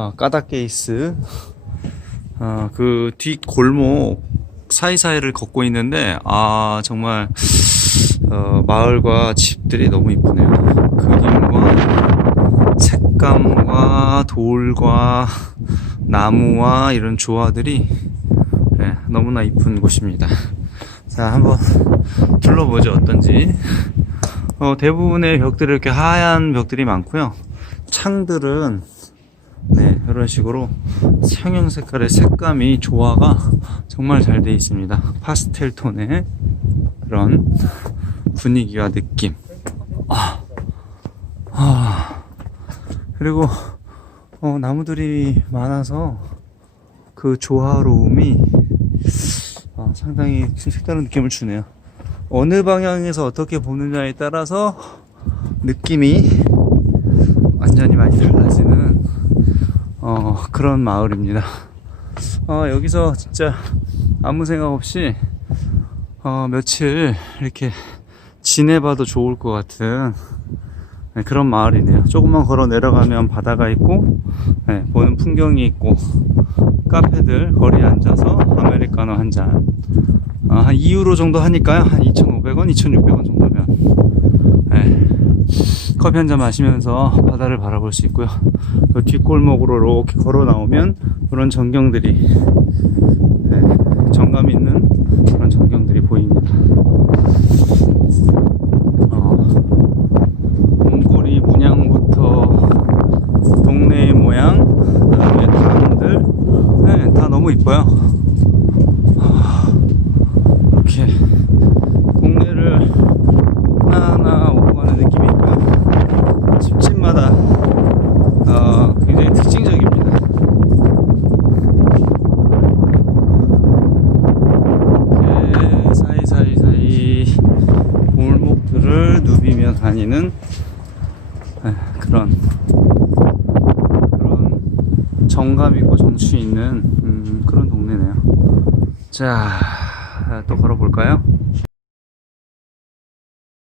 어, 까닭게이스 어, 그 뒷 골목 사이사이를 걷고 있는데 아 정말 어, 마을과 집들이 너무 이쁘네요. 그림과 색감과 돌과 나무와 이런 조화들이 네, 너무나 이쁜 곳입니다. 자 한번 둘러보죠 어떤지. 어, 대부분의 벽들이 이렇게 하얀 벽들이 많고요. 창들은 네, 이런 식으로 성형 색깔의 색감이 조화가 정말 잘 되어 있습니다. 파스텔 톤의 그런 분위기와 느낌. 아, 아, 그리고 어, 나무들이 많아서 그 조화로움이 아, 상당히 색다른 느낌을 주네요. 어느 방향에서 어떻게 보느냐에 따라서 느낌이 완전히 많이 달라지는 어, 그런 마을입니다. 어, 여기서 진짜 아무 생각 없이 어, 며칠 이렇게 지내봐도 좋을 것 같은 네, 그런 마을이네요. 조금만 걸어 내려가면 바다가 있고 네, 보는 풍경이 있고 카페들 거리에 앉아서 아메리카노 한 잔. 어, 한 2유로 정도 하니까요. 한 2,500원, 2,600원 정도면. 네, 커피 한 잔 마시면서 바다를 바라볼 수 있고요. 그 뒷골목으로 이렇게 걸어 나오면 그런 전경들이, 네, 정감 있는 그런 전경들이 보입니다. 어, 문고리 문양부터 동네의 모양, 그 다음에 다음들, 네, 다 너무 이뻐요. 이렇게 동네를 하나하나 오고 가는 느낌이 있고요. 집집마다 어, 굉장히 특징적입니다. 이렇게 사이사이사이 골목들을 누비며 다니는 에, 그런 그런 정감 있고 정취 있는 음, 그런 동네네요. 자, 또 걸어볼까요?